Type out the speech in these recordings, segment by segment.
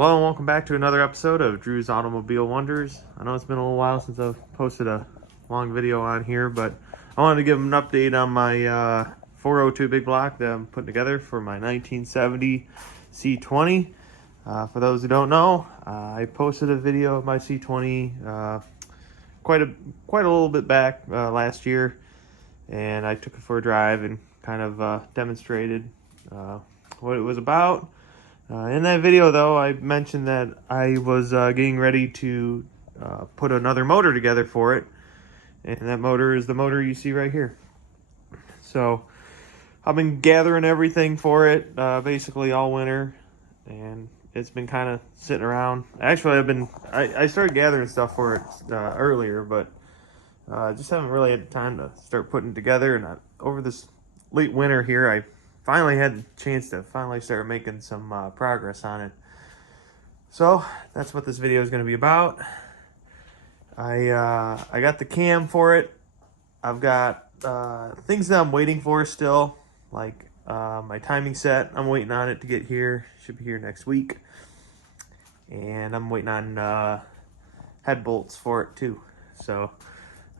Hello and welcome back to another episode of Drew's Automobile Wonders. I know it's been a little while since I've posted a long video on here, but I wanted to give an update on my 402 big block that I'm putting together for my 1970 C20. For those who don't know, I posted a video of my C20 quite a little bit back last year, and I took it for a drive and kind of demonstrated what it was about. In that video, though, I mentioned that I was getting ready to put another motor together for it, and that motor is the motor you see right here. So I've been gathering everything for it basically all winter, and it's been kind of sitting around. Actually, I started gathering stuff for it earlier, but just haven't really had time to start putting it together. And over this late winter here, I finally had the chance to finally start making some progress on it. So that's what this video is going to be about. I got the cam for it. I've got things that I'm waiting for still, like my timing set. I'm waiting on it to get here. Should be here next week. And I'm waiting on head bolts for it too. So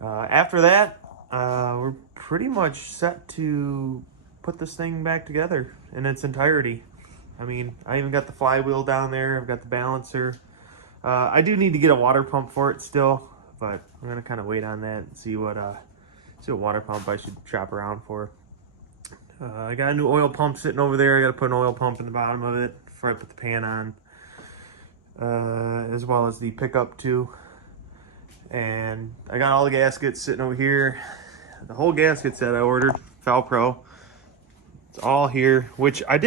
after that, we're pretty much set to put this thing back together in its entirety. I mean, I even got the flywheel down there. I've got the balancer. I do need to get a water pump for it still, but I'm gonna kind of wait on that and see what water pump I should shop around for. I got a new oil pump sitting over there. I got to put an oil pump in the bottom of it before I put the pan on, as well as the pickup too. And I got all the gaskets sitting over here. The whole gasket set I ordered, Falpro. It's all here, which I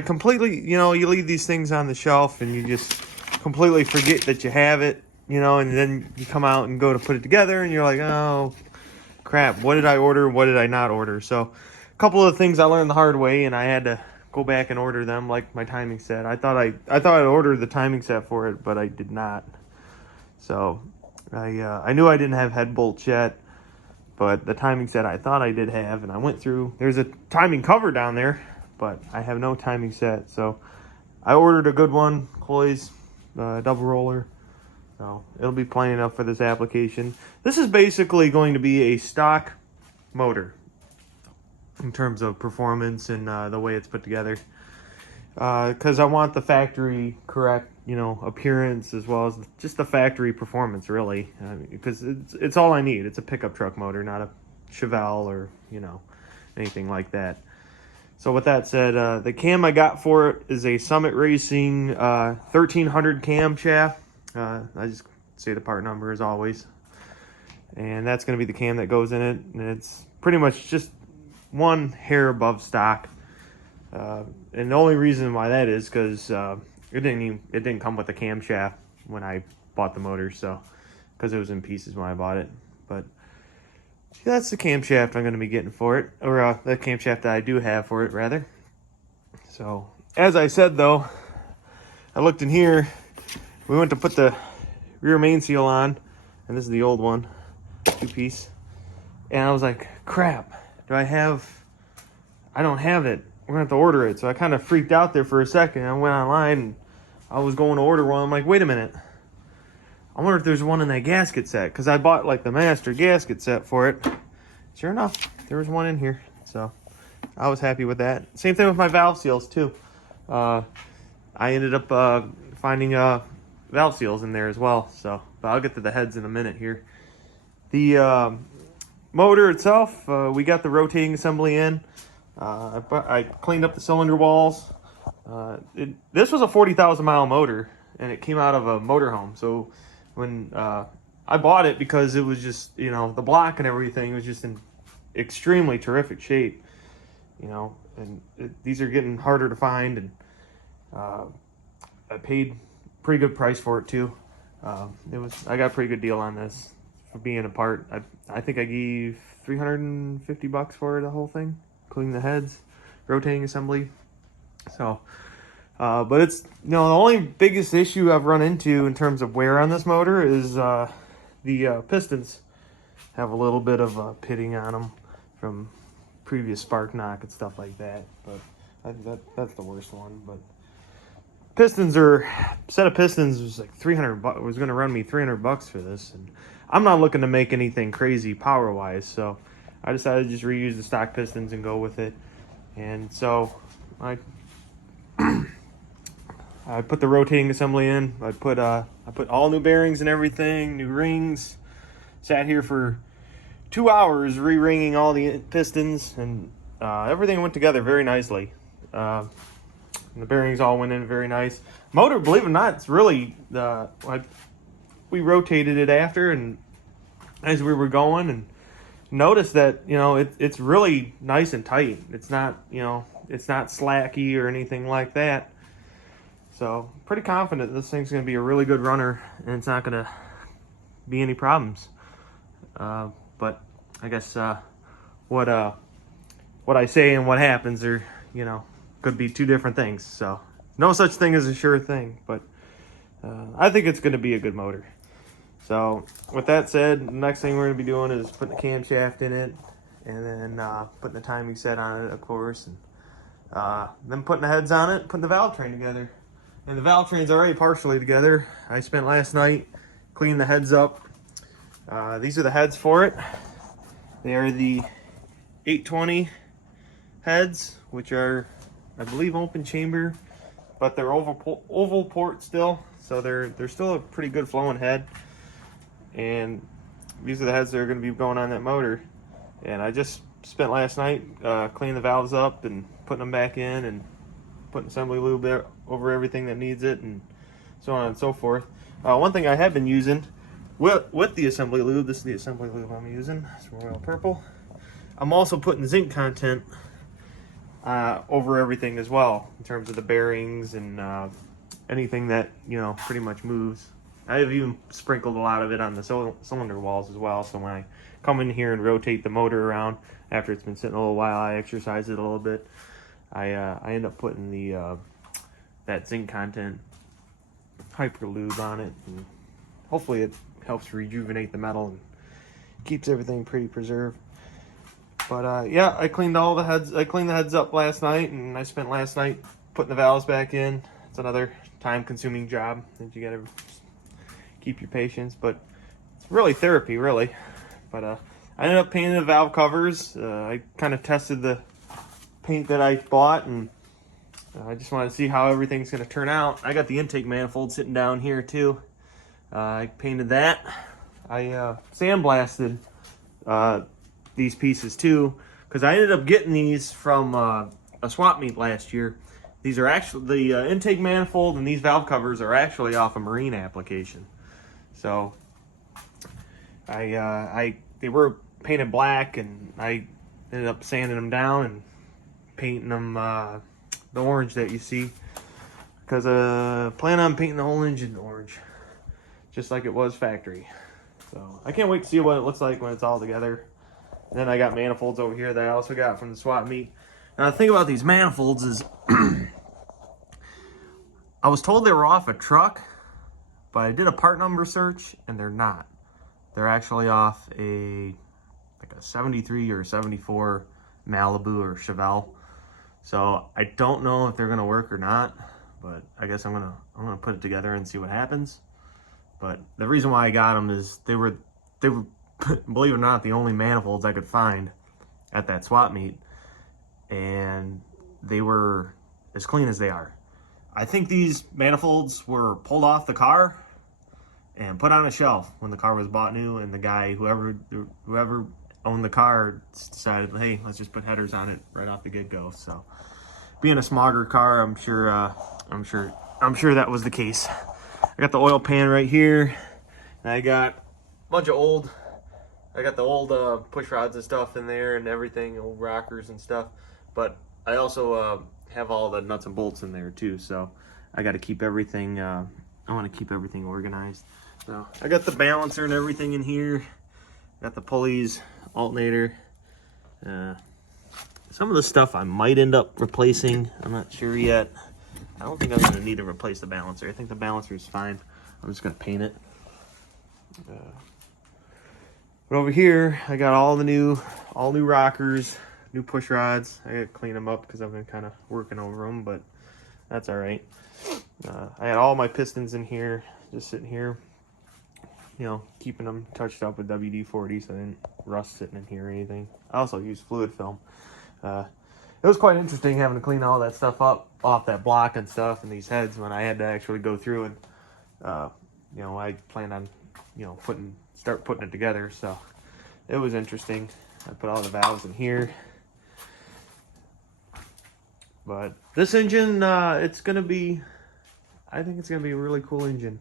completely, you leave these things on the shelf and you just completely forget that you have it, and then you come out and go to put it together and you're like, oh crap, what did I order? What did I not order? So a couple of things I learned the hard way, and I had to go back and order them, like my timing set. I thought I'd ordered the timing set for it, but I did not. So I knew I didn't have head bolts yet, but the timing set I thought I did have, and I went through. There's a timing cover down there, but I have no timing set. So I ordered a good one, Cloy's double roller. So it'll be plenty enough for this application. This is basically going to be a stock motor in terms of performance and the way it's put together. Because I want the factory correct, appearance, as well as just the factory performance, really. Because it's all I need. It's a pickup truck motor, not a Chevelle or anything like that. So with that said, the cam I got for it is a Summit Racing 1300 cam shaft. I just say the part number as always, and that's going to be the cam that goes in it, and it's pretty much just one hair above stock. And the only reason why that is because it didn't come with a camshaft when I bought the motor, so because it was in pieces when I bought it. But yeah, that's the camshaft I'm going to be getting for it, or the camshaft that I do have for it, rather. So as I said, though, I looked in here. We went to put the rear main seal on, and this is the old one, 2-piece. And I was like, crap, I don't have it. We're gonna have to order it. So I kind of freaked out there for a second. I went online and I was going to order one. I'm like, wait a minute. I wonder if there's one in that gasket set, because I bought like the master gasket set for it. Sure enough, there was one in here. So I was happy with that. Same thing with my valve seals too. I ended up finding valve seals in there as well. So, but I'll get to the heads in a minute here. The motor itself, we got the rotating assembly in. I cleaned up the cylinder walls. This was a 40,000 mile motor, and it came out of a motorhome. So when I bought it, because it was just, the block and everything was just in extremely terrific shape, and these are getting harder to find, and I paid pretty good price for it too. I got a pretty good deal on this for being a part. I think I gave $350 for the whole thing, including the heads, rotating assembly. So but it's, the only biggest issue I've run into in terms of wear on this motor is the pistons have a little bit of pitting on them from previous spark knock and stuff like that. But that's the worst one. But pistons are, set of pistons was like 300 bucks. It was going to run me 300 bucks for this, and I'm not looking to make anything crazy power wise, so I decided to just reuse the stock pistons and go with it. And so I put the rotating assembly in. I put all new bearings and everything, new rings. Sat here for 2 hours re-ringing all the pistons, and everything went together very nicely. And the bearings all went in very nice. Motor, believe it or not, it's really we rotated it after, and as we were going, and noticed that it's really nice and tight. It's not it's not slacky or anything like that. So pretty confident this thing's going to be a really good runner, and it's not going to be any problems. But I guess what I say and what happens are could be two different things. So no such thing as a sure thing, but I think it's going to be a good motor. So with that said, the next thing we're going to be doing is putting the camshaft in it, and then putting the timing set on it, of course, and then putting the heads on it, putting the valve train together. And the valve train's already partially together. I spent last night cleaning the heads up. These are the heads for it. They are the 820 heads, which are, I believe, open chamber, but they're oval port still, so they're still a pretty good flowing head. And these are the heads that are going to be going on that motor. And I just spent last night cleaning the valves up and putting them back in, and putting assembly lube over everything that needs it, and so on and so forth. One thing I have been using with the assembly lube, this is the assembly lube I'm using, it's Royal Purple. I'm also putting zinc content over everything as well, in terms of the bearings and anything that pretty much moves. I have even sprinkled a lot of it on the cylinder walls as well, so when I come in here and rotate the motor around after it's been sitting a little while, I exercise it a little bit. I end up putting the that zinc content hyper lube on it, and hopefully it helps rejuvenate the metal and keeps everything pretty preserved. But yeah, I cleaned all the heads. I cleaned the heads up last night, and I spent last night putting the valves back in. It's another time-consuming job that you gotta keep your patience, but it's really therapy, really. But I ended up painting the valve covers. I kind of tested the paint that I bought, and I just wanted to see how everything's going to turn out. I got the intake manifold sitting down here too. I painted that. I sandblasted these pieces too, because I ended up getting these from a swap meet last year. These are actually the intake manifold, and these valve covers are actually off a marine application. So they were painted black, and I ended up sanding them down and painting them the orange that you see, because I plan on painting the whole engine orange, just like it was factory. So I can't wait to see what it looks like when it's all together. And then I got manifolds over here that I also got from the swap meet. Now the thing about these manifolds is I was told they were off a truck, but I did a part number search and they're not. They're actually off a 73 or 74 Malibu or Chevelle. So I don't know if they're gonna work or not, but I guess I'm gonna put it together and see what happens. But the reason why I got them is they were believe it or not, the only manifolds I could find at that swap meet, and they were as clean as they are. I think these manifolds were pulled off the car and put on a shelf when the car was bought new, and the guy, whoever owned the car, decided, hey, let's just put headers on it right off the get-go. So being a smogger car, I'm sure that was the case. I got the oil pan right here, and I got a bunch of old push rods and stuff in there and everything, old rockers and stuff. But I also have all the nuts and bolts in there too, so I got to keep everything, I want to keep everything organized. So I got the balancer and everything in here, got the pulleys, alternator. Some of the stuff I might end up replacing, I'm not sure yet. I don't think I'm going to need to replace the balancer. I think the balancer is fine. I'm just going to paint it. But over here, I got all new rockers, new push rods. I got to clean them up because I've been kind of working over them, but that's all right. I had all my pistons in here, just sitting here, you know, keeping them touched up with WD-40 so they didn't rust sitting in here or anything. I also used fluid film. It was quite interesting having to clean all that stuff up off that block and stuff and these heads when I had to actually go through and, you know, I planned on, you know, start putting it together. So it was interesting. I put all the valves in here. But this engine, it's going to be, I think it's going to be a really cool engine.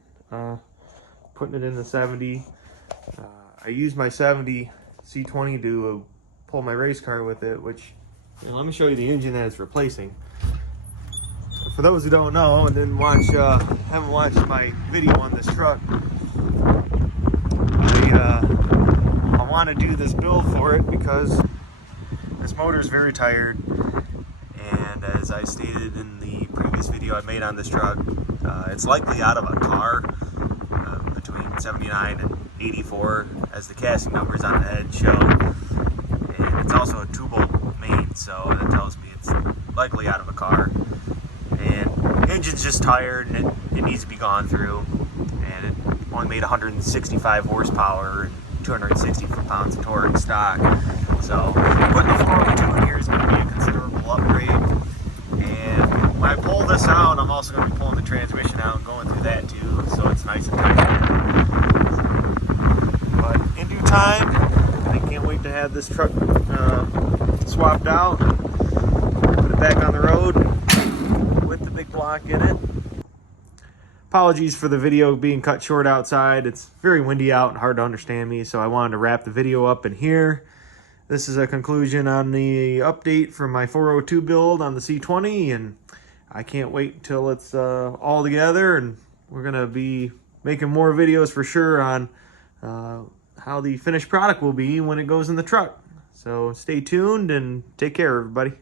Putting it in the 70. I used my 70 C20 to pull my race car with it, which, you know, let me show you the engine that it's replacing. For those who don't know and didn't watch, haven't watched my video on this truck, I want to do this build for it because this motor is very tired, and as I stated in the previous video I made on this truck, it's likely out of a car between 79 and 84 as the casting numbers on the head show, and it's also a two-bolt main, so that tells me it's likely out of a car, and the engine's just tired and it needs to be gone through, and it only made 165 horsepower and 260 foot-pounds of torque stock. So putting the 402 in here is going to be a considerable upgrade. And when I pull this out, I'm also going to be pulling the transmission out and going through that too, so it's nice and tight. But in due time, I can't wait to have this truck swapped out, put it back on the road with the big block in it. Apologies for the video being cut short outside. It's very windy out and hard to understand me, so I wanted to wrap the video up in here. This is a conclusion on the update from my 402 build on the C20, and I can't wait until it's all together, and we're going to be making more videos for sure on how the finished product will be when it goes in the truck. So stay tuned and take care, everybody.